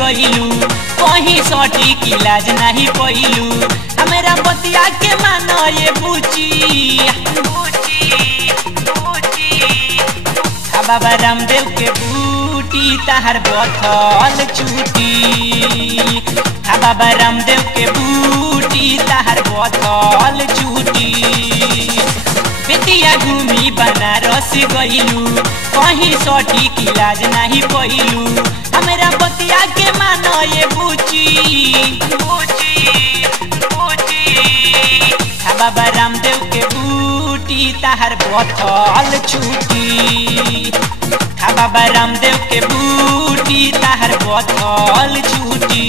गईलू कहीं सटी की लाज नहीं पैलू हमेरा बतिया के मानो ये बूची बाबा रामदेव के बूटी तहर बथल चूटी बाबा रामदेव के बूटी तहर बथल चूटी बेतिया घूमी बनारस गईलू कहीं सटी की लाज नहीं पैलू हमेरा बतिया के मानो ये बूची बाबा रामदेव के बूटी तहर बथल छूटी बाबा रामदेव के बूटी तहर बथल छूटी।